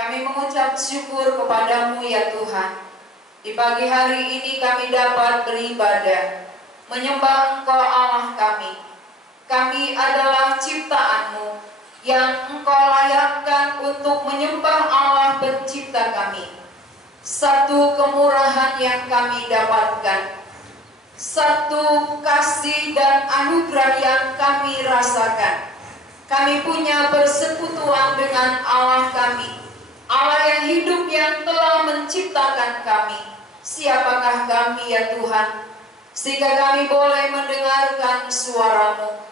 Kami mengucap syukur kepadamu ya Tuhan. Di pagi hari ini kami dapat beribadah, menyembah Engkau Allah kami. Kami adalah ciptaan-Mu yang Engkau layakkan untuk menyembah Allah pencipta kami. Satu kemurahan yang kami dapatkan, satu kasih dan anugerah yang kami rasakan. Kami punya persekutuan dengan Allah kami, Allah yang hidup yang telah menciptakan kami. Siapakah kami ya Tuhan, sehingga kami boleh mendengarkan suara-Mu.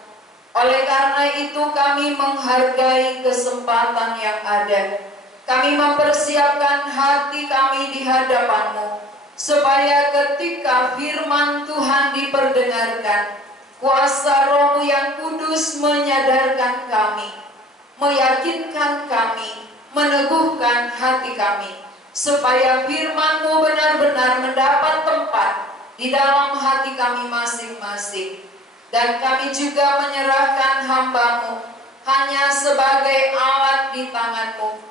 Oleh karena itu kami menghargai kesempatan yang ada. Kami mempersiapkan hati kami di hadapan-Mu, supaya ketika firman Tuhan diperdengarkan, kuasa Roh-Mu yang kudus menyadarkan kami, meyakinkan kami, meneguhkan hati kami, supaya firman-Mu benar-benar mendapat tempat di dalam hati kami masing-masing. Dan kami juga menyerahkan hamba-Mu hanya sebagai alat di tangan-Mu.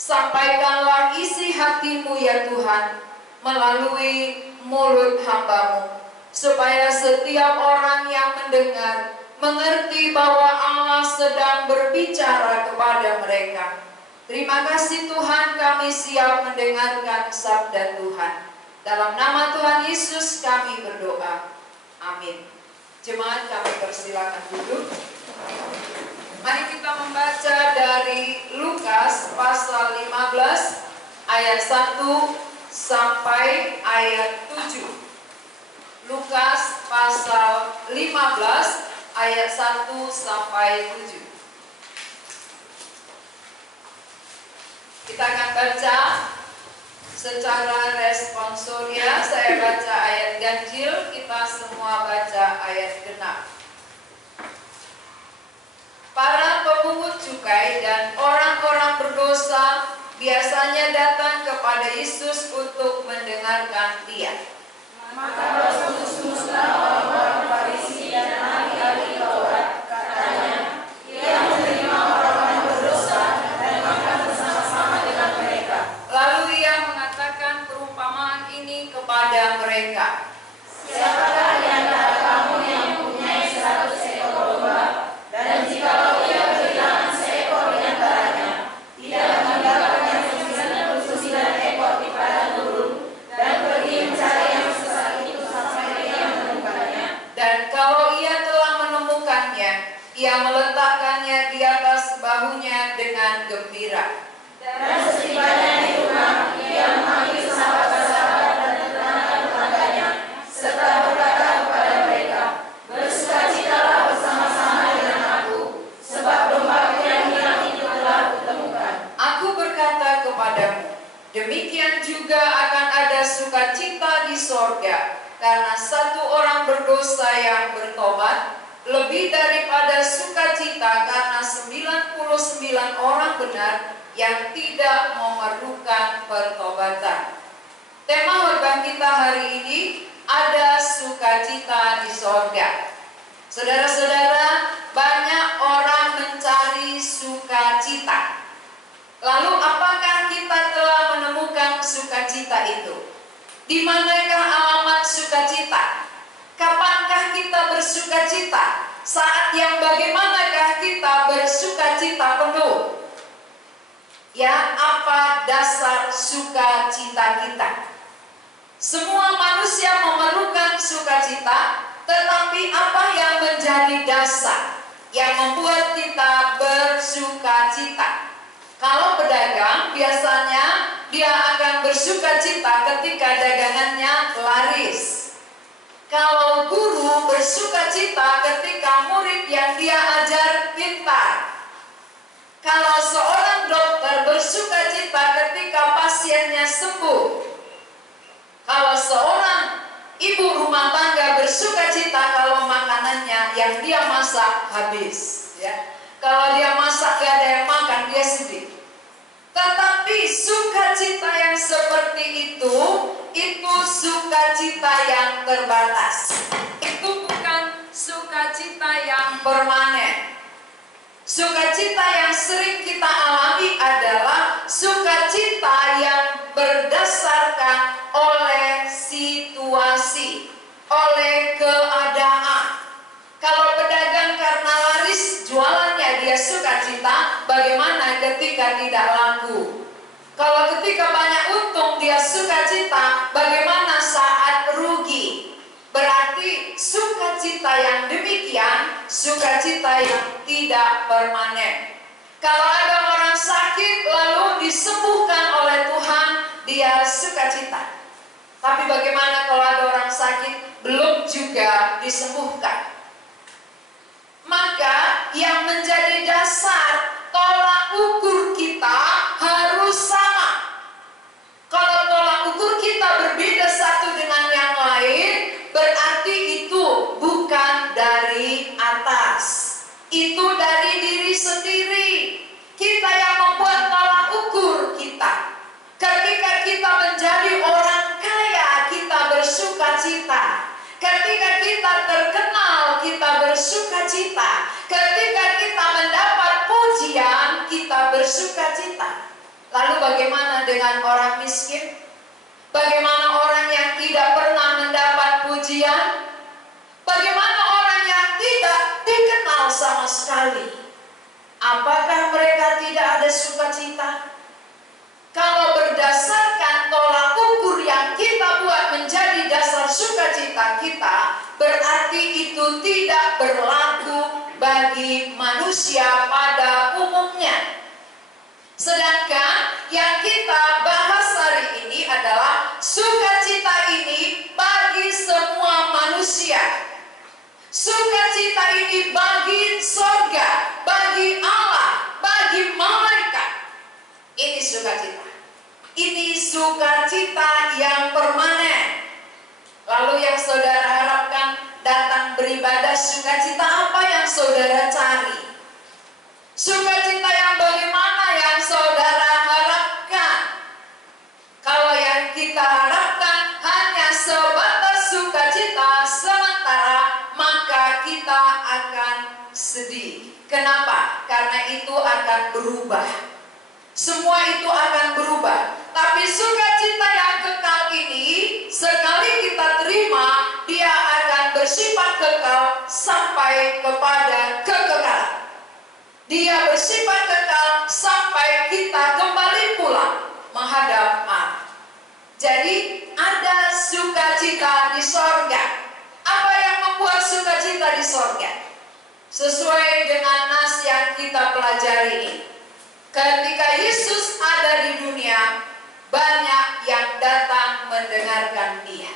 Sampaikanlah isi hati-Mu ya Tuhan melalui mulut hamba-Mu, supaya setiap orang yang mendengar mengerti bahwa Allah sedang berbicara kepada mereka. Terima kasih Tuhan, kami siap mendengarkan sabda Tuhan. Dalam nama Tuhan Yesus kami berdoa. Amin. Jemaat, kami persilakan duduk. Mari kita membaca dari Lukas pasal 15 ayat 1 sampai ayat 7. Lukas pasal 15 ayat 1 sampai 7. Kita akan baca secara responsoria. Saya baca ayat ganjil, kita semua baca ayat genap. Para pemungut cukai dan orang-orang berdosa biasanya datang kepada Yesus untuk mendengarkan Dia. Maka bersungut-sungutlah orang-orang Farisi dan ahli-ahli Taurat, katanya, Ia menerima orang-orang berdosa dan makan bersama-sama dengan mereka. Lalu Ia mengatakan perumpamaan ini kepada mereka. Siapakah di antara kamu yang mempunyai 100 ekor domba, dan jikalau ia kehilangan seekor di antaranya, tidak meninggalkannya 99 ekor di padang gurun, dan pergi mencari yang sesat itu sampai ia menemukannya. Dan kalau ia telah menemukannya, ia meletakkannya di atas bahunya dengan gembira. Dan setibanya di rumah, ia memanggil sahabat-sahabat dan tetangga-tetangganya, serta berkata kepada mereka, bersukacitalah bersama-sama dengan aku, sebab dombaku yang hilang itu telah kutemukan. Aku berkata kepadamu, demikian juga akan ada sukacita di sorga, karena satu orang berdosa yang bertobat, lebih daripada sukacita karena 99 orang benar yang tidak memerlukan pertobatan. Tema khotbah kita hari ini, ada sukacita di sorga. Saudara-saudara, banyak orang mencari sukacita. Lalu apakah kita telah menemukan sukacita itu? Di manakah alamat sukacita? Kapankah kita bersukacita? Saat yang bagaimanakah kita bersukacita penuh? Ya, apa dasar sukacita kita? Semua manusia memerlukan sukacita, tetapi apa yang menjadi dasar yang membuat kita bersukacita? Kalau pedagang, biasanya dia akan bersukacita ketika dagangannya laris. Kalau guru bersukacita ketika murid yang dia ajar pintar. Kalau seorang dokter bersukacita ketika pasiennya sembuh. Kalau seorang ibu rumah tangga bersukacita kalau makanannya yang dia masak habis, ya. Kalau dia masak gak ada yang makan, dia sedih. Tetapi sukacita yang seperti itu sukacita yang terbatas. Itu bukan sukacita yang permanen. Sukacita yang sering kita alami adalah sukacita ketika tidak laku. Kalau ketika banyak untung dia sukacita, bagaimana saat rugi? Berarti sukacita yang demikian, sukacita yang tidak permanen. Kalau ada orang sakit lalu disembuhkan oleh Tuhan, dia sukacita. Tapi bagaimana kalau ada orang sakit belum juga disembuhkan? Maka yang menjadi dasar tolak ukur kita harus sama. Kalau tolak ukur kita berbeda satu dengan yang lain, berarti itu bukan dari atas. Itu dari diri sendiri. Kita yang membuat tolak ukur kita. Ketika kita menjadi orang kaya, kita bersukacita. Ketika kita terkenal, kita bersukacita. Ketika kita mendapat pujian, kita bersukacita. Lalu bagaimana dengan orang miskin? Bagaimana orang yang tidak pernah mendapat pujian? Bagaimana orang yang tidak dikenal sama sekali? Apakah mereka tidak ada sukacita? Kalau berdasarkan tolak ukur yang kita buat menjadi dasar sukacita kita, berarti itu tidak berlaku bagi manusia pada umumnya. Sedangkan yang kita bahas hari ini adalah sukacita ini bagi semua manusia. Sukacita ini bagi sorga, bagi Allah, bagi malaikat. Ini sukacita. Ini sukacita yang permanen. Lalu yang saudara harapkan datang beribadah, sukacita apa yang saudara cari? Sukacita yang bagaimana yang saudara harapkan? Kalau yang kita harapkan hanya sebatas sukacita sementara, maka kita akan sedih. Kenapa? Karena itu akan berubah. Semua itu akan berubah. Tapi sukacita yang kekal ini, sekali kita terima, dia akan bersifat kekal sampai kepada kekekalan. Dia bersifat kekal sampai kita kembali pulang menghadap Allah. Jadi ada sukacita di sorga. Apa yang membuat sukacita di sorga? Sesuai dengan nas yang kita pelajari ini. Ketika Yesus ada di dunia, banyak yang datang mendengarkan dia.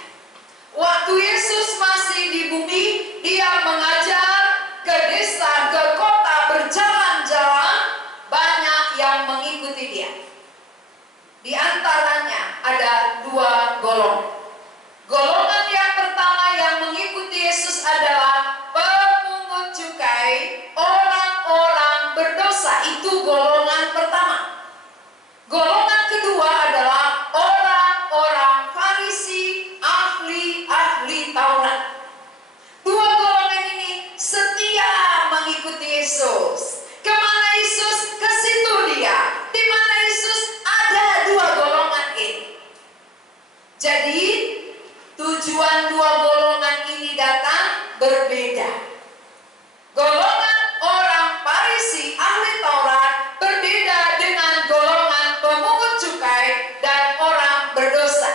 Waktu Yesus masih di bumi, dia mengajar ke desa, ke kota, berjalan-jalan, banyak yang mengikuti dia. Di antaranya ada dua golongan. Golongan yang pertama yang mengikuti Yesus adalah pemungut cukai, orang-orang berdosa. Itu golongan pertama. Golongan kedua adalah orang-orang Farisi, ahli-ahli Taurat. Dua golongan ini setia mengikuti Yesus. Kemana Yesus, ke situ dia. Di mana Yesus, ada dua golongan ini. Jadi tujuan dua golongan ini datang berbeda. Golongan orang Farisi, ahli Taurat, berbeda dengan golongan pemungut cukai dan orang berdosa.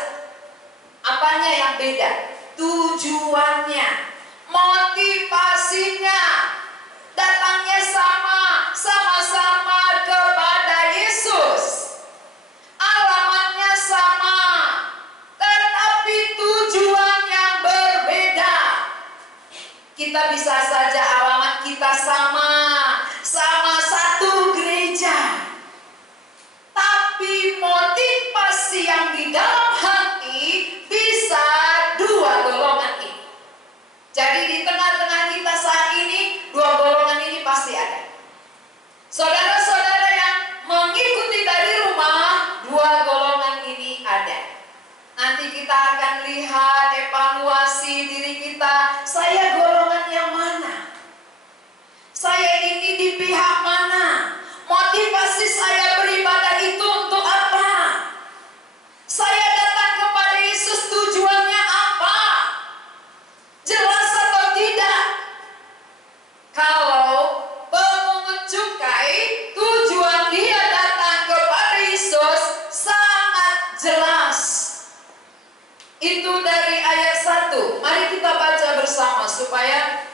Apanya yang beda? Tujuannya, motivasinya. Datangnya sama-sama kepada Yesus. Alamatnya sama, tetapi tujuan yang berbeda. Kita bisa saja alamat kita sama satu gereja, tapi motivasi yang di dalam hati bisa dua golongan ini. Jadi di tengah-tengah kita saat ini, dua golongan ini pasti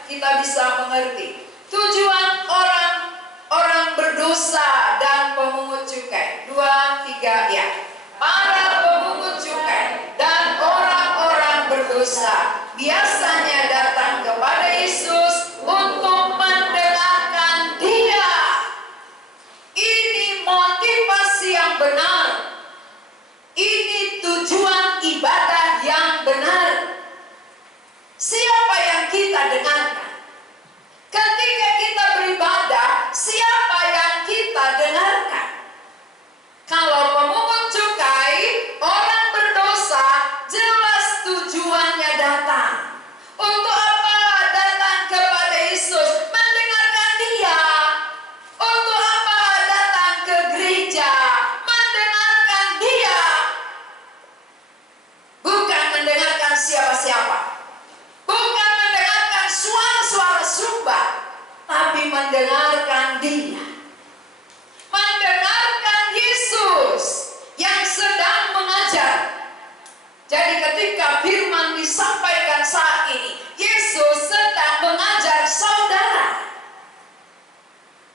kita bisa mengerti. Tujuan orang berdosa dan pemungut cukai. 2, 3 ya. Para pemungut cukai dan orang-orang berdosa biasanya datang kepada Yesus untuk mendengarkan Dia. Ini motivasi yang benar. Ini tujuan ibadah yang benar. Siapa yang kita dengarkan? Ketika kita beribadah, siapa yang kita dengarkan? Kalau pemungut cukai, orang berdosa, jelas tujuannya datang. Untuk apa datang kepada Yesus? Mendengarkan Dia. Untuk apa datang ke gereja? Mendengarkan Dia. Bukan mendengarkan siapa-siapa. Bukan mendengarkan suara-suara sumbat, tapi mendengarkan Dia. Mendengarkan Yesus yang sedang mengajar. Jadi ketika firman disampaikan saat ini, Yesus sedang mengajar saudara.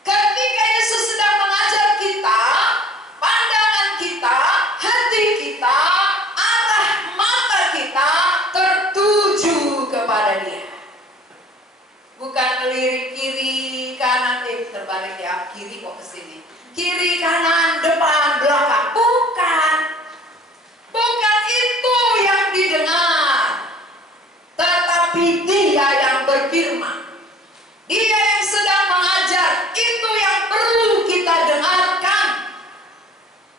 Ketika Yesus sedang mengajar kita, pandangan kita, hati kita, arah mata kita tertuju kepada Dia. Bukan melirik kiri, kanan, terbalik ya, kiri kok ke sini. Kiri, kanan, depan, belakang. Bukan. Bukan itu yang didengar. Tetapi Dia yang berfirman. Dia yang sedang mengajar. Itu yang perlu kita dengarkan.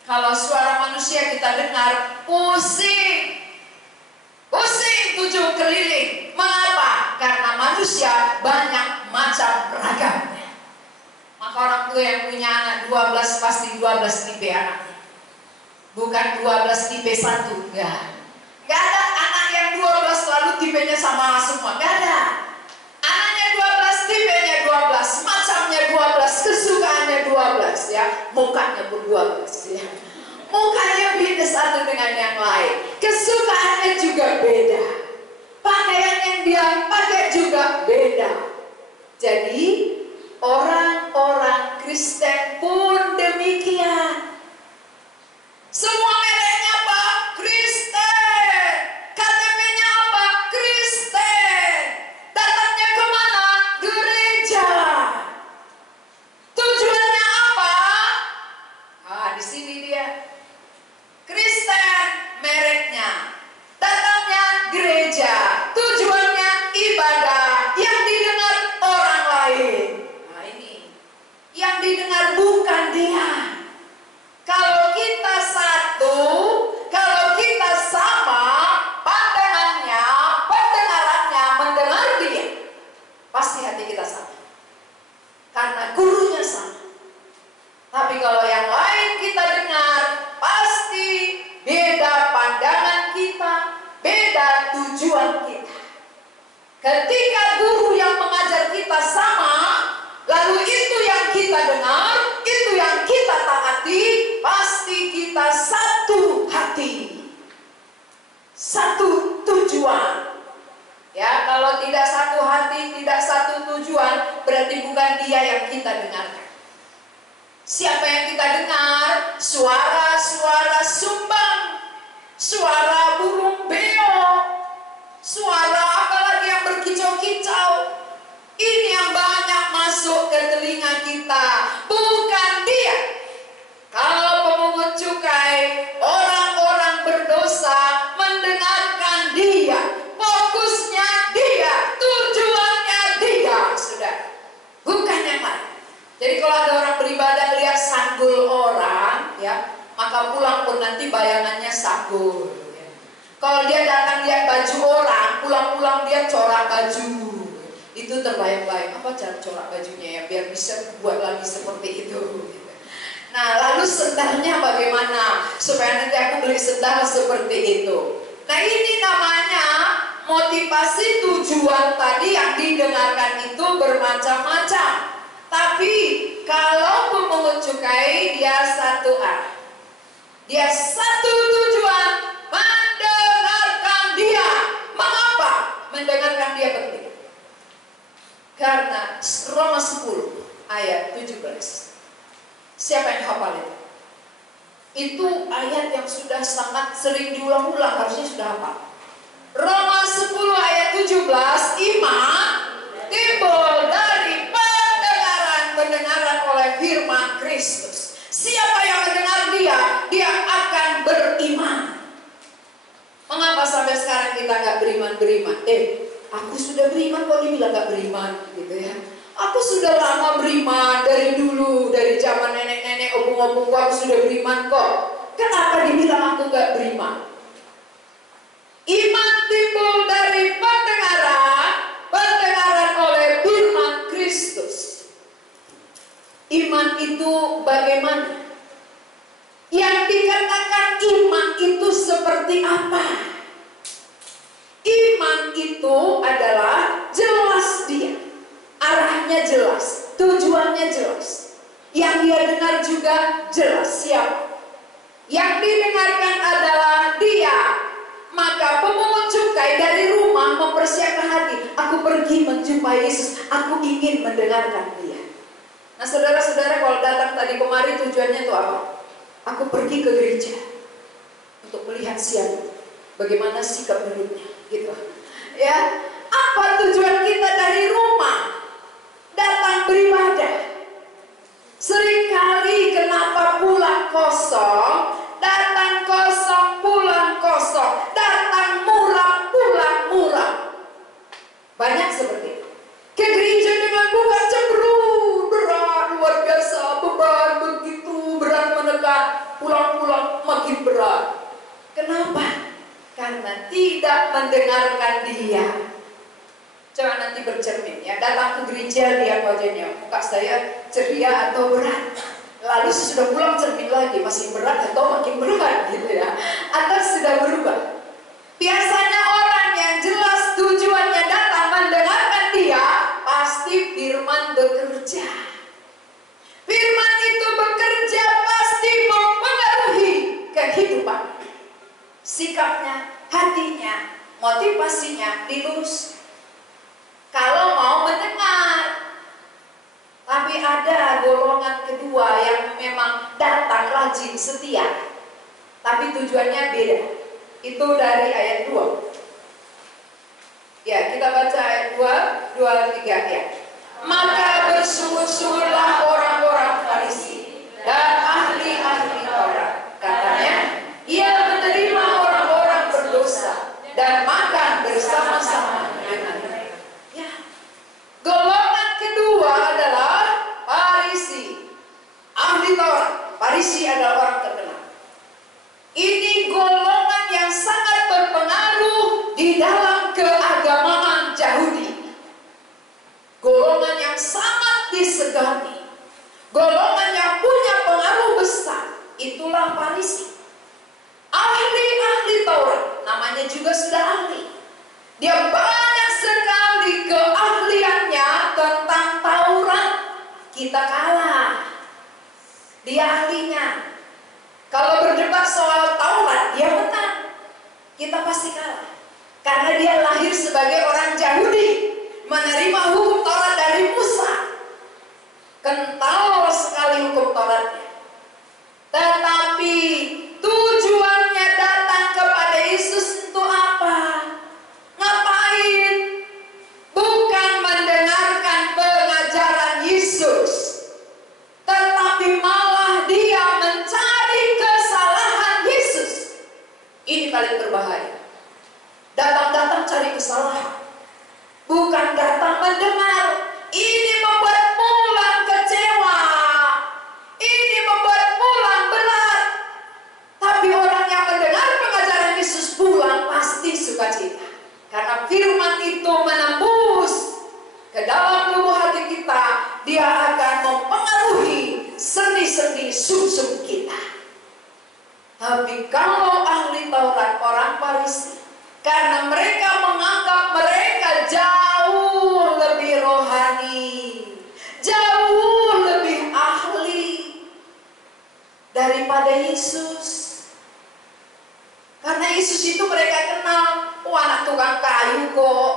Kalau suara manusia kita dengar, pusing. Pusing 7 keliling. Mengapa? Karena manusia banyak macam ragamnya. Maka orang tua yang punya anak 12 pasti 12 tipe anaknya. Bukan 12 tipe 1. Enggak ada anak yang 12 lalu tipenya sama semua. Enggak ada. Anaknya 12, tipenya 12, macamnya 12, kesukaannya 12 ya. Mukanya pun 12 ya. Mukanya beda satu dengan yang lain. Kesukaannya juga beda. Pakaian yang dia pakai juga beda. Jadi orang-orang Kristen pun demikian. Semua mereknya apa? Kristen. KTP-nya apa? Kristen. Datangnya kemana? Gereja. Tujuannya apa? Di sini dia. Kristen mereknya. Datangnya gereja. Tujuannya ibadah yang didengar orang lain. Nah ini. Yang didengar bukan Dia. Kalau kita satu, kalau kita sama pandangannya, pendengarannya, mendengar Dia, pasti hati kita sama. Karena gurunya sama. Tapi kalau yang lain kita dengar, pasti beda pandangan kita, beda tujuan kita. Ketika guru yang mengajar kita sama, lalu itu yang kita dengar, itu yang kita taati, pasti kita satu hati, satu tujuan. Ya, kalau tidak satu hati, tidak satu tujuan, berarti bukan Dia yang kita dengarkan. Siapa yang kita dengar? Suara-suara sumbang, suara burung beo, suara apalagi yang berkicau-kicau. Ini yang banyak masuk ke telinga kita, bukan Dia. Kalau pemungut cukai, orang-orang berdosa mendengarkan Dia, fokusnya Dia, tujuannya Dia, sudah, bukan yang lain. Jadi kalau ada orang beribadah lihat sanggul orang, ya, maka pulang pun nanti bayangannya sanggul. Ya. Kalau dia datang lihat baju orang, pulang-pulang dia corak baju. Itu terbayang-bayang, apa cara corak bajunya ya, biar bisa buat lagi seperti itu. Nah, lalu sendalnya bagaimana? Supaya nanti aku beli sendal seperti itu. Nah, ini namanya motivasi tujuan tadi yang didengarkan itu bermacam-macam. Tapi kalau pemungut cukai dia satu arah, dia satu tujuan, mendengarkan Dia. Mengapa mendengarkan Dia penting? Karena Roma 10 ayat 17. Siapa yang hafal itu? Itu ayat yang sudah sangat sering diulang-ulang, harusnya sudah hafal. Roma 10 ayat 17, iman timbul dari pendengaran oleh firman Kristus. Siapa yang mendengar dia akan beriman. Mengapa sampai sekarang kita nggak beriman? Aku sudah beriman kok dibilang nggak beriman, gitu ya. Aku sudah lama beriman dari dulu, dari zaman nenek-nenek, opung-opungku aku sudah beriman kok. Kenapa dibilang aku nggak beriman? Iman timbul dari pendengaran oleh firman Kristus. Iman itu bagaimana? Yang dikatakan iman itu seperti apa? Iman itu adalah jelas dia, arahnya jelas, tujuannya jelas. Yang dia dengar juga jelas siapa. Yang didengarkan adalah dia. Maka pemungut cukai dari rumah mempersiapkan hati. Aku pergi menjumpai Yesus, aku ingin mendengarkan dia. Nah saudara-saudara, kalau datang tadi kemari tujuannya itu apa? Aku pergi ke gereja untuk melihat siapa, bagaimana sikap hidupnya, gitu. Ya, apa tujuan kita dari rumah? Datang beribadah. Seringkali kenapa pulang kosong? Datang kosong, pulang kosong. Datang murah, pulang murah. Banyak seperti itu. Ke gereja dengan buka cemberut, berat, luar biasa, beban begitu berat menekan. Pulang-pulang makin berat. Kenapa? Karena tidak mendengarkan dia. Coba nanti bercermin ya. Datang ke gereja lihat wajahnya, muka saya ceria atau berat. Lalu sudah pulang cermin lagi, masih berat atau makin berat gitu ya. Atau sudah berubah. Biasanya orang yang jelas tujuannya datang mendengarkan dia, pasti firman bekerja. Firman itu bekerja pasti mempengaruhi kehidupan. Sikapnya, hatinya, motivasinya diluruskan. Kalau mau mendengar. Tapi ada golongan kedua yang memang datang rajin, setia. Tapi tujuannya beda. Itu dari ayat 2. Ya, kita baca ayat 2, 3 ya. Maka bersyukur-syukurlah orang-orang Farisi dan ahli-ahli Taurat. Katanya, ia menerima orang-orang berdosa dan makan bersama-sama dengan mereka. Ya. Golongan kedua adalah Farisi, ahli Taurat. Farisi adalah orang terkenal. Ini golongan yang sangat berpengaruh di dalam keagamaan Yahudi. Golongan yang sangat disegani. Golongan yang punya pengaruh besar. Itulah Farisi. Ahli-ahli Taurat. Namanya juga sudah ahli. Dia banyak sekali keahliannya tentang Taurat. Kita kalah. Dia ahlinya. Kalau berdebat soal Taurat, dia menang. Kita pasti kalah. Karena dia lahir sebagai orang Yahudi, menerima hukum Taurat dari Musa. Kental sekali hukum Tauratnya. Tetapi tujuannya datang kepada Yesus untuk apa? Ngapain? Bukan mendengarkan pengajaran Yesus, tetapi malah dia mencari kesalahan Yesus. Ini paling berbahaya. Datang-datang cari kesalahan, bukan datang mendengar. Ini membuat pulang kecewa. Ini membuat pulang berat. Tapi orang yang mendengar pengajaran Yesus pulang pasti sukacita. Karena firman itu menembus ke dalam lubuk hati kita. Dia akan mempengaruhi sendi-sendi sum-sum kita. Tapi kalau ahli Taurat, orang Farisi, karena mereka menganggap mereka jauh lebih rohani, jauh lebih ahli daripada Yesus. Karena Yesus itu mereka kenal, oh anak tukang kayu kok.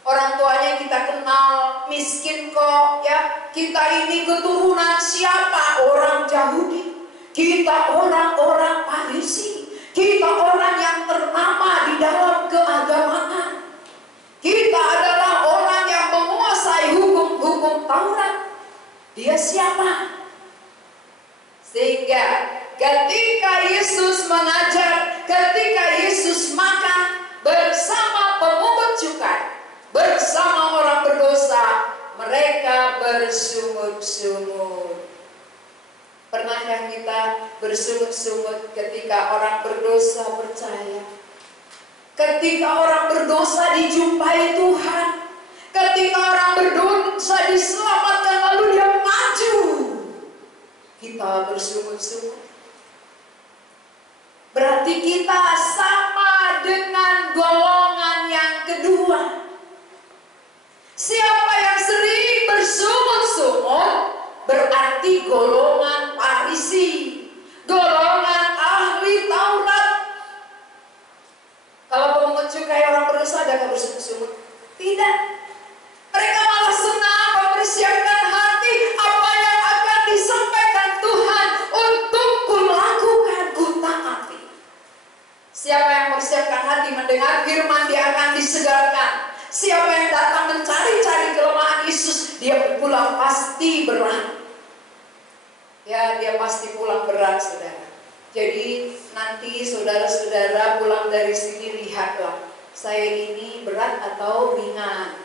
Orang tuanya kita kenal, miskin kok ya. Kita ini keturunan siapa? Orang Yahudi. Kita orang-orang Farisi. Kita orang yang ternama di dalam keagamaan. Kita adalah orang yang menguasai hukum-hukum Taurat. Dia siapa? Sehingga ketika Yesus mengajar, ketika Yesus makan bersama pemungut cukai, bersama orang berdosa, mereka bersungut-sungut. Pernahkah kita bersungut-sungut ketika orang berdosa percaya? Ketika orang berdosa dijumpai Tuhan, ketika orang berdosa diselamatkan lalu dia maju, kita bersungut-sungut. Berarti kita sama dengan golongan yang kedua. Siapa yang sering bersungut-sungut berarti golongan Farisi, golongan ahli Taurat. Kalau pemungut cukai orang berdosa ada nggak bersungut-sungut? Tidak. Mereka malah senang mempersiapkan hati apa yang akan disampaikan Tuhan untuk kulakukan, kutaati. Siapa yang mempersiapkan hati mendengar firman, dia akan disegarkan. Siapa yang datang mencari-cari kelemahan Yesus, dia pulang pasti berat. Ya, dia pasti pulang berat, saudara. Jadi nanti saudara-saudara pulang dari sini, lihatlah saya ini berat atau ringan.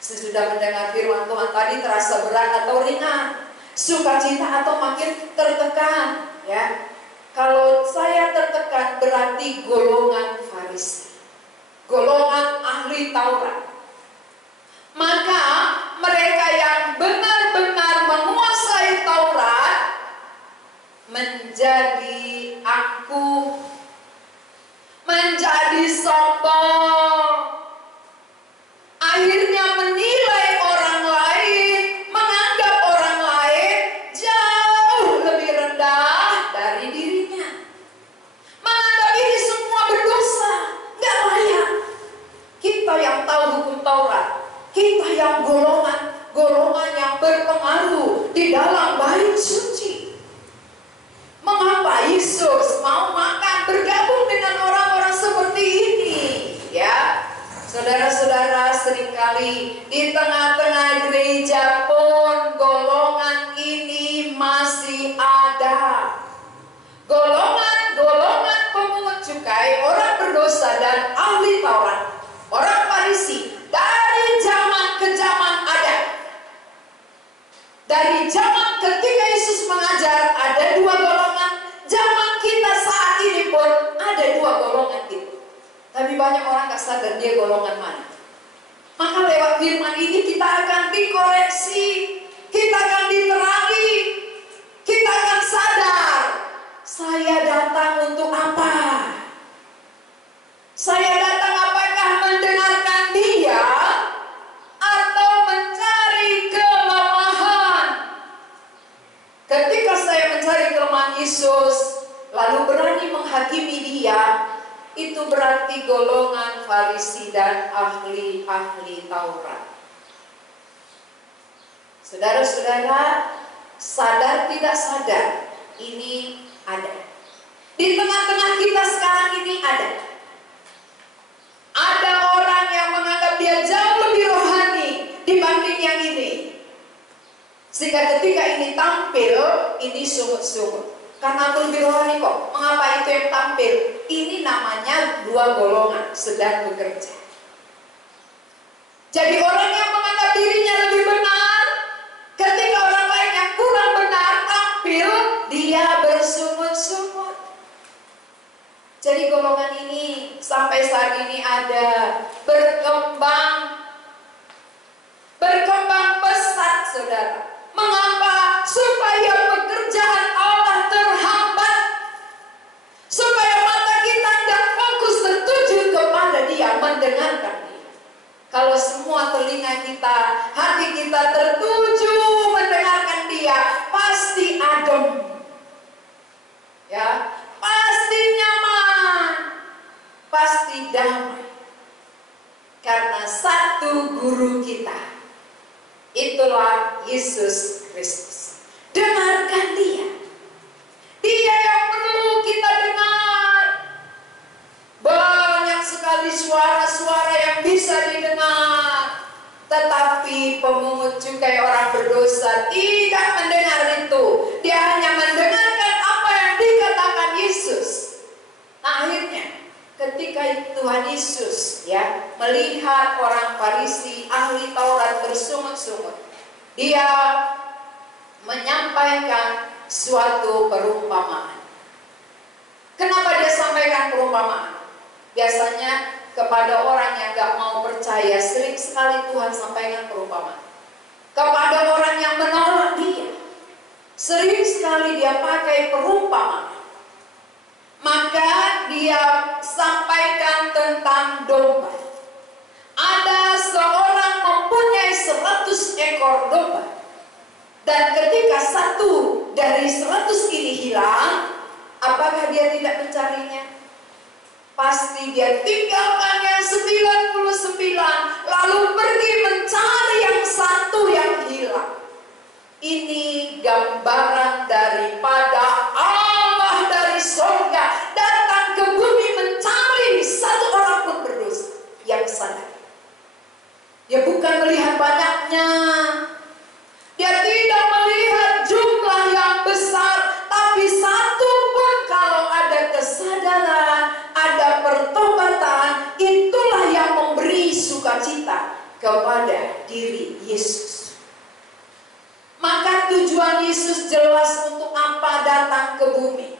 Sesudah mendengar firman Tuhan tadi terasa berat atau ringan, sukacita atau makin tertekan. Ya, kalau saya tertekan berarti golongan Farisi, golongan ahli Taurat. Maka mereka yang benar-benar menguasai Taurat menjadi angkuh, menjadi sombong, akhirnya menilai orang lain, menganggap orang lain jauh lebih rendah dari dirinya, menganggap ini semua berdosa, gak layak. Kita yang tahu hukum Taurat, kita yang golongan yang berpengaruh di dalam bait suci. Mengapa Yesus mau makan bergabung dengan orang-orang seperti ini? Ya, saudara-saudara, seringkali di tengah-tengah gereja pun golongan ini masih ada. Golongan pemungut cukai, orang berdosa dan ahli Taurat, orang Farisi, dari zaman ke zaman ada. Dari zaman ketika Yesus mengajar ada dua golongan, zaman kita saat ini pun ada dua golongan itu. Tapi banyak orang gak sadar dia golongan mana. Maka lewat firman ini kita akan dikoreksi, kita akan diterangi, kita akan sadar, saya datang untuk apa? Saya datang apakah mendengarkan dia atau mencari kelemahan? Ketika saya mencari kelemahan Yesus lalu berani menghakimi dia, itu berarti golongan Farisi dan ahli-ahli Taurat. Saudara-saudara, sadar tidak sadar, ini ada. Di tengah-tengah kita sekarang ini ada. Ada orang yang menganggap dia jauh lebih rohani dibanding yang ini. Sehingga ketika ini tampil, ini sungut-sungut. Karena aku lebih rohani kok. Mengapa itu yang tampil? Ini namanya dua golongan sedang bekerja. Jadi orang yang menganggap dirinya lebih benar, ketika orang lain yang kurang benar tampil, dia bersungut-sungut. Jadi golongan ini sampai saat ini ada, berkembang pesat, saudara. Mengapa? Supaya pekerjaan Allah terhambat, supaya mata kita tidak fokus tertuju kepada dia, mendengarkan dia. Kalau semua telinga kita, hati kita tertuju mendengarkan dia, pasti adem, ya, pasti nyaman, pasti damai. Karena satu guru kita. Itulah Yesus Kristus. Dengarkan Dia. Dia yang perlu kita dengar. Banyak sekali suara-suara yang bisa didengar, tetapi pemungut cukai, orang berdosa, tidak mendengar itu. Dia hanya mendengarkan apa yang dikatakan Yesus. Nah, akhirnya ketika Tuhan Yesus melihat orang Farisi, ahli Taurat bersungut-sungut, Dia menyampaikan suatu perumpamaan. Kenapa Dia sampaikan perumpamaan? Biasanya kepada orang yang gak mau percaya, sering sekali Tuhan sampaikan perumpamaan. Kepada orang yang menolak Dia, sering sekali Dia pakai perumpamaan. Maka Dia sampaikan tentang domba. Ada seorang mempunyai 100 ekor domba, dan ketika satu dari 100 ini hilang, apakah dia tidak mencarinya? Pasti dia tinggalkan yang 99, lalu pergi mencari yang satu yang hilang. Ini gambaran daripada Allah dari surga datang ke bumi mencari satu orang pun berdosa yang sadar. Dia bukan melihat banyaknya, dia tidak melihat jumlah yang besar, tapi satu pun kalau ada kesadaran, ada pertobatan, itulah yang memberi sukacita kepada diri Yesus. Maka tujuan Yesus jelas untuk apa datang ke bumi.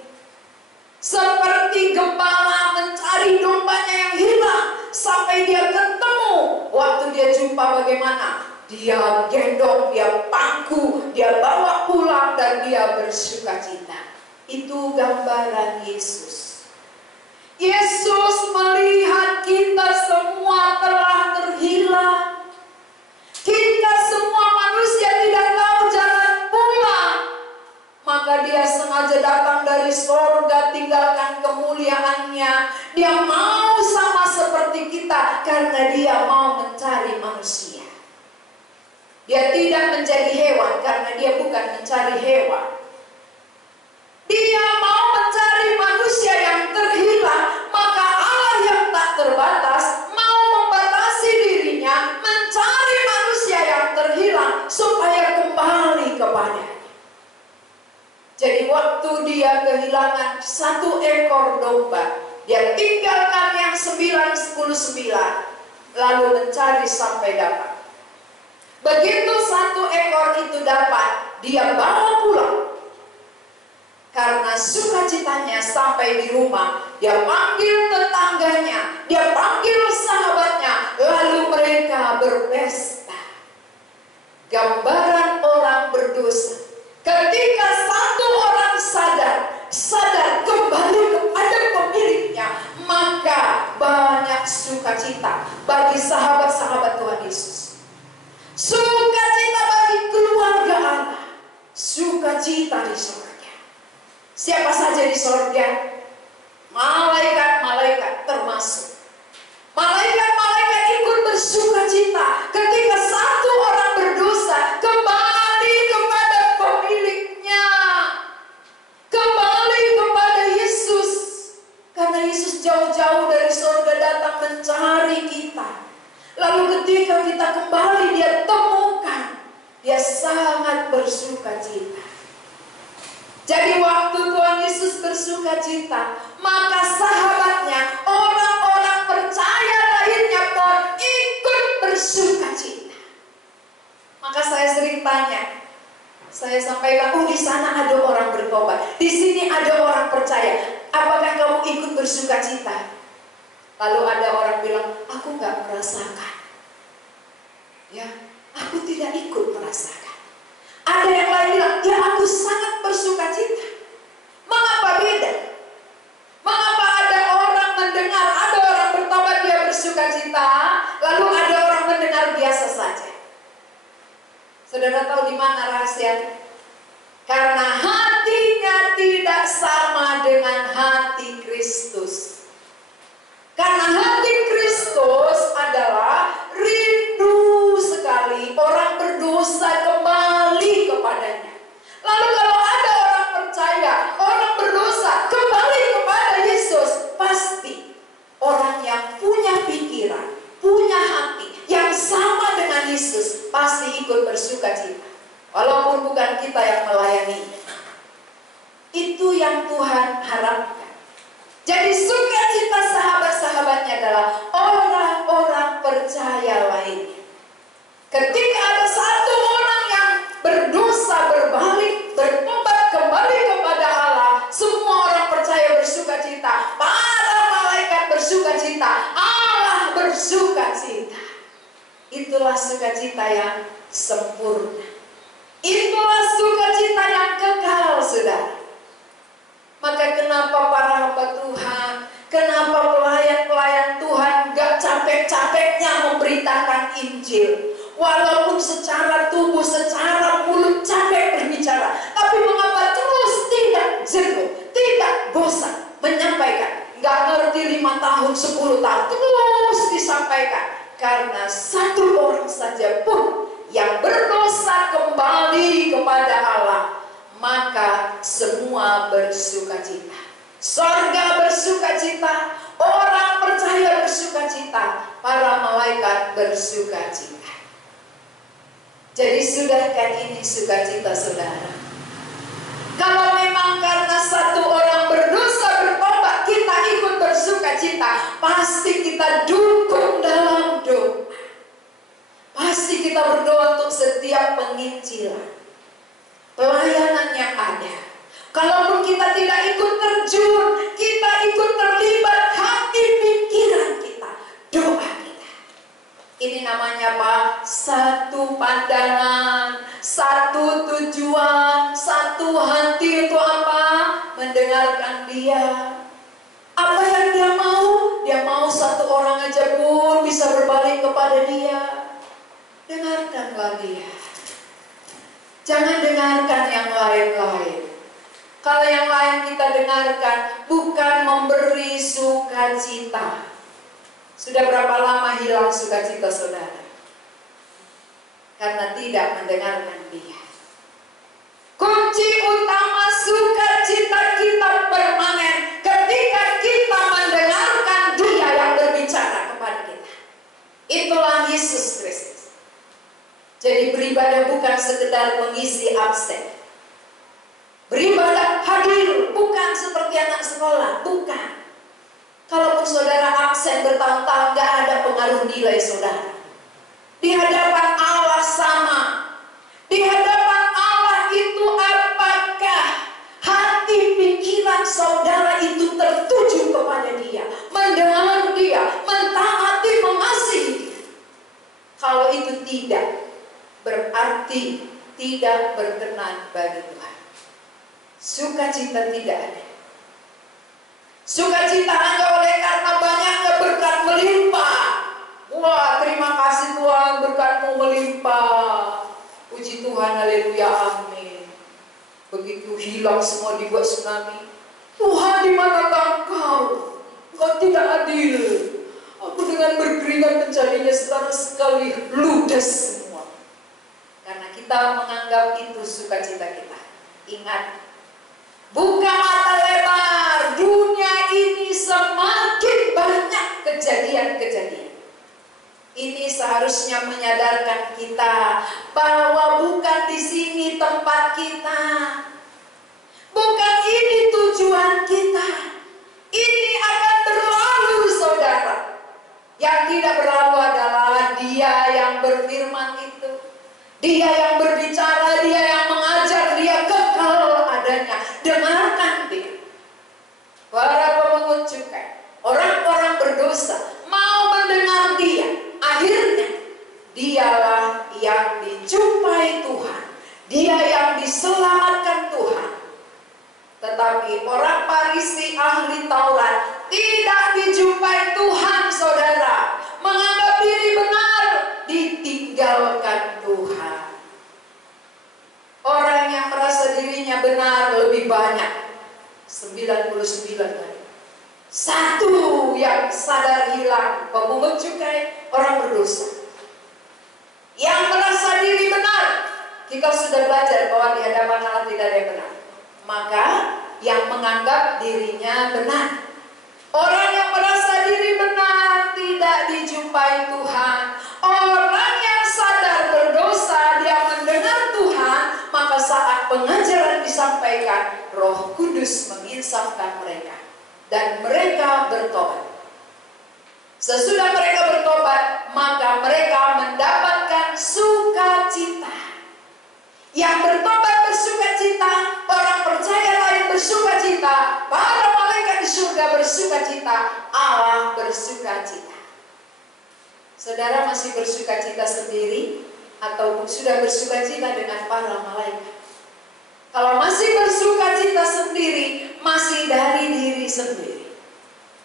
Seperti gembala mencari dombanya yang hilang sampai dia ketemu. Waktu dia jumpa bagaimana? Dia gendong, dia pangku, dia bawa pulang dan dia bersukacita. Itu gambaran Yesus. Yesus melihat kita semua telah terhilang. Kita semua manusia tidak tahu jalan pulang. Maka Dia sengaja datang dari surga, tinggalkan kemuliaannya. Dia mau sama seperti kita karena Dia mau mencari manusia. Dia tidak menjadi hewan karena Dia bukan mencari hewan. Dia mau mencari manusia yang terhilang. Maka Allah yang tak terbatas mau membatasi dirinya mencari manusia yang terhilang supaya kembali kepadanya. Jadi waktu Dia kehilangan satu ekor domba, Dia tinggalkan yang 99, lalu mencari sampai dapat. Begitu satu ekor itu dapat, Dia bawa pulang. Karena sukacitanya sampai di rumah, Dia panggil tetangganya, Dia panggil sahabatnya, lalu mereka berpesta. Gambaran orang berdosa. Ketika satu orang sadar kembali kepada pemiliknya, maka banyak sukacita bagi sahabat-sahabat Tuhan Yesus. Sukacita bagi keluarga Allah, sukacita di surga. Siapa saja di surga? Malaikat-malaikat termasuk. Malaikat-malaikat ikut bersukacita ketika satu orang berdosa kembali kepada pemiliknya, kembali kepada Yesus. Karena Yesus jauh-jauh dari surga datang mencari kita. Lalu ketika kita kembali, Dia temukan, Dia sangat bersukacita. Jadi waktu Tuhan Yesus bersukacita, maka sahabatnya, orang-orang percaya lainnya pun ikut bersukacita. Maka saya sering tanya, saya sampaikan, di sana ada orang bertobat, di sini ada orang percaya, apakah kamu ikut bersukacita? Lalu ada orang bilang, aku gak merasakan. Ya, aku tidak ikut merasakan. Ada yang lain bilang, ya aku sangat bersukacita. Mengapa beda? Mengapa ada orang mendengar, ada orang bertobat dia bersukacita, lalu ada orang mendengar biasa saja? Saudara tahu di mana rahasianya? Karena hatinya tidak sama dengan hati Kristus. Karena hati Kristus adalah rindu Tuhan harapkan. Jadi sukacita sahabat-sahabatnya adalah orang-orang percaya lainnya. Ketika ada satu orang yang berdosa, berbalik, bertobat kembali kepada Allah, semua orang percaya bersukacita, para malaikat bersukacita, Allah bersukacita. Itulah sukacita yang sempurna. Itulah sukacita yang kekal, saudara. Maka kenapa para hamba Tuhan, kenapa pelayan-pelayan Tuhan gak capek-capeknya memberitakan Injil? Walaupun secara tubuh, secara mulut capek berbicara, tapi mengapa terus tidak jenuh, tidak bosan menyampaikan? Gak ngerti 5 tahun, 10 tahun, terus disampaikan. Karena satu orang saja pun yang berdosa kembali kepada Allah, maka semua bersukacita. Sorga bersukacita, orang percaya bersukacita, para malaikat bersukacita. Jadi sudahkan ini sukacita, saudara. Kalau memang karena satu orang berdosa bertobat kita ikut bersukacita, pasti kita dukung dalam doa. Pasti kita berdoa untuk setiap penginjilan, pelayanan yang ada. Kalaupun kita tidak ikut terjun, kita ikut terlibat, hati pikiran kita, doa kita. Ini namanya apa? Satu pandangan, satu tujuan, satu hati untuk apa? Mendengarkan dia. Apa yang dia mau? Dia mau satu orang aja pun bisa berbalik kepada dia. Dengarkanlah dia. Jangan dengarkan yang lain-lain. Kalau yang lain kita dengarkan, bukan memberi sukacita. Sudah berapa lama hilang sukacita, saudara? Karena tidak mendengarkan dia. Kunci utama sukacita kita permanen ketika kita mendengarkan dia yang berbicara kepada kita. Itulah Yesus Kristus. Jadi beribadah bukan sekedar mengisi absen. Beribadah hadir, bukan seperti anak sekolah, bukan. Kalaupun saudara absen bertahun-tahun, gak ada pengaruh nilai saudara. Di hadapan Allah sama. Di hadapan Allah itu apakah hati pikiran saudara itu tertuju kepada dia, mendengar dia, mentaati, mengasihi dia. Kalau itu tidak, berarti tidak berkenan bagi Tuhan. Sukacita tidak ada. Sukacita hanya oleh karena banyaknya berkat melimpah. Wah, terima kasih Tuhan, berkat-Mu melimpah. Puji Tuhan, haleluya, amin. Begitu hilang semua dibuat tsunami. Tuhan, di manakah Engkau? Engkau tidak adil. Aku dengan berkeringat mencarinya, setara sekali ludes semua. Karena kita menganggap itu sukacita kita. Ingat, buka mata lebar, dunia ini semakin banyak kejadian-kejadian. Ini seharusnya menyadarkan kita bahwa bukan di sini tempat kita. Bukan ini tujuan kita. Ini akan berlalu, saudara. Yang tidak berlalu adalah Dia yang berfirman itu. Dia yang berbicara, Dia yang mengajar, Dia kekal adanya. Dengarkan dia. Para pemungut cukai, orang-orang berdosa mau mendengar dia. Akhirnya dialah yang dijumpai Tuhan. Dia yang diselamatkan Tuhan. Tetapi orang Farisi ahli Taurat tidak dijumpai Tuhan, saudara. Menganggap diri benar, ditinggalkan Tuhan. Orang yang merasa dirinya benar lebih banyak, 99 tadi. Satu yang sadar hilang, pemungut cukai, orang berdosa. Yang merasa diri benar, kita sudah belajar bahwa di hadapan Allah tidak ada yang benar. Maka yang menganggap dirinya benar, orang yang merasa diri benar tidak dijumpai Tuhan. Orang yang sadar berdosa, dia mendengar Tuhan, maka saat saat pengajaran disampaikan, Roh Kudus menginsafkan mereka dan mereka bertobat. Sesudah mereka bertobat, maka mereka mendapatkan sukacita. Yang bertobat bersukacita, orang percaya lain bersukacita, para malaikat di surga bersukacita, Allah bersukacita. Saudara masih bersukacita sendiri atau sudah bersukacita dengan para malaikat? Kalau masih bersukacita sendiri, masih dari diri sendiri.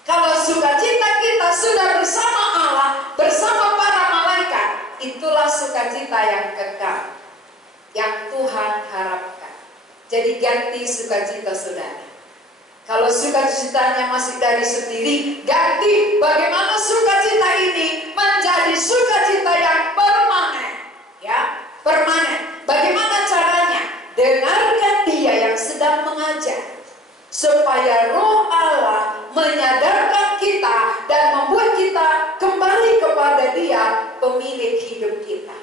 Kalau sukacita kita sudah bersama Allah, bersama para malaikat, itulah sukacita yang kekal, yang Tuhan harapkan. Jadi ganti sukacita saudara. Kalau sukacitanya masih dari sendiri, ganti bagaimana sukacita ini menjadi sukacita yang permanen. Ya, permanen. Bagaimana caranya? Dengarkan dia yang sedang mengajar, supaya Roh Allah menyadarkan kita dan membuat kita kembali kepada Dia, pemilik hidup kita.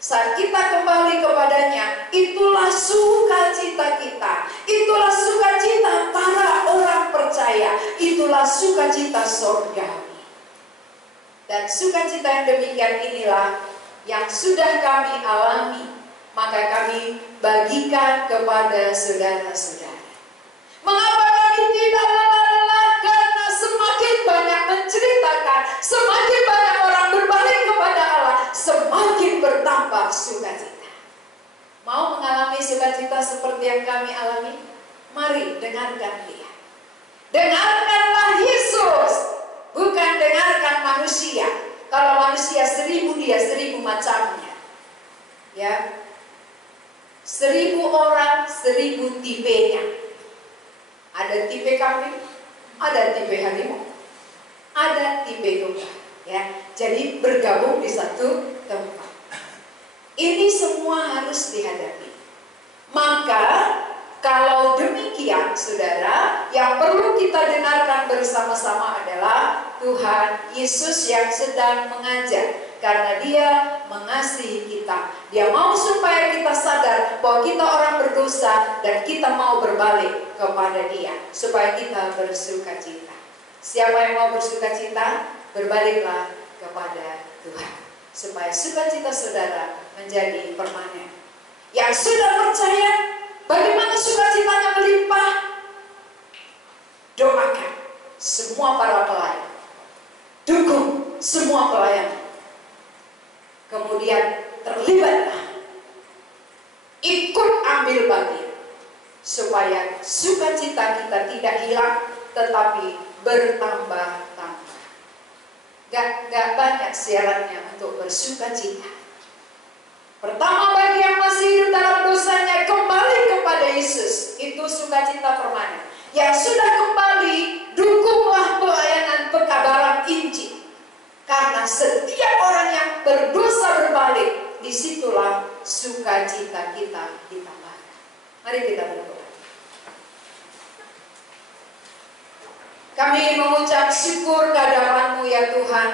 Saat kita kembali kepadanya, itulah sukacita kita, itulah sukacita para orang percaya, itulah sukacita surgawi. Dan sukacita yang demikian inilah yang sudah kami alami, maka kami bagikan kepada saudara-saudara. Mengapa kami tidak lelah-lelah? Karena semakin banyak menceritakan, semakin banyak orang berbalik kepada Allah, semakin bertambah sukacita. Mau mengalami sukacita seperti yang kami alami? Mari dengarkan dia. Dengarkanlah Yesus, bukan dengarkan manusia. Kalau manusia 1000, dia 1000 macamnya. Ya, 1000 orang, 1000 tipenya. Ada tipe kambing, ada tipe harimau, ada tipe domba. Ya, jadi bergabung di satu tempat. Ini semua harus dihadapi. Maka kalau demikian, saudara, yang perlu kita dengarkan bersama-sama adalah Tuhan Yesus yang sedang mengajar. Karena Dia mengasihi kita. Dia mau supaya kita sadar bahwa kita orang berdosa dan kita mau berbalik kepada Dia, supaya kita bersukacita. Siapa yang mau bersukacita, berbaliklah kepada Tuhan, supaya sukacita saudara menjadi permanen. Yang sudah percaya, bagaimana sukacitanya melimpah? Doakan semua para pelayan, dukung semua pelayan. Kemudian terlibatlah, ikut ambil bagian, supaya sukacita kita tidak hilang, tetapi bertambah-tambah. Gak banyak syaratnya untuk bersukacita. Pertama, bagi yang masih hidup dalam dosanya, kembali kepada Yesus. Itu sukacita permanen. Yang sudah kembali, dukunglah pelayanan pekabaran Injil. Karena setiap orang yang berdosa berbalik, disitulah sukacita kita ditambahkan. Mari kita berdoa. Kami mengucap syukur kehadiran-Mu ya Tuhan.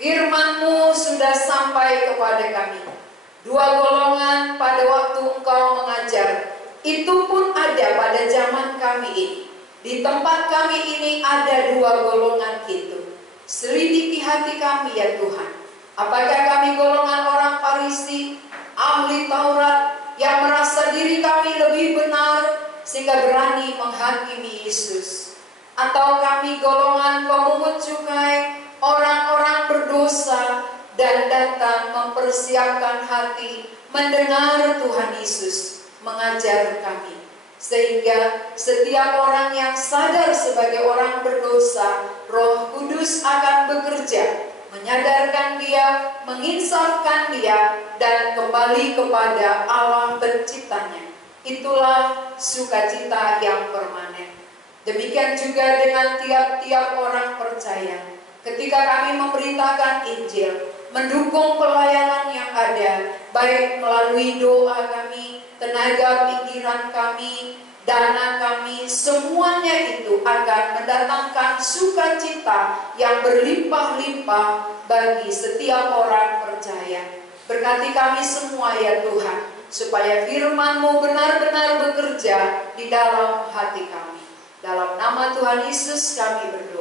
Firman-Mu sudah sampai kepada kami. 2 golongan pada waktu Engkau mengajar, itu pun ada pada zaman kami ini. Di tempat kami ini ada 2 golongan itu. Selidiki hati kami ya Tuhan. Apakah kami golongan orang Farisi, ahli Taurat, yang merasa diri kami lebih benar sehingga berani menghakimi Yesus? Atau kami golongan pemungut cukai, orang-orang berdosa, dan datang mempersiapkan hati mendengar Tuhan Yesus mengajar kami? Sehingga setiap orang yang sadar sebagai orang berdosa, Roh Kudus akan bekerja, menyadarkan dia, menginsafkan dia, dan kembali kepada Allah penciptanya. Itulah sukacita yang permanen. Demikian juga dengan tiap-tiap orang percaya. Ketika kami memberitakan Injil, mendukung pelayanan yang ada, baik melalui doa kami, tenaga pikiran kami, dana kami, semuanya itu akan mendatangkan sukacita yang berlimpah-limpah bagi setiap orang percaya. Berkati kami semua ya Tuhan. supaya firman-Mu benar-benar bekerja di dalam hati kami. Dalam nama Tuhan Yesus kami berdoa.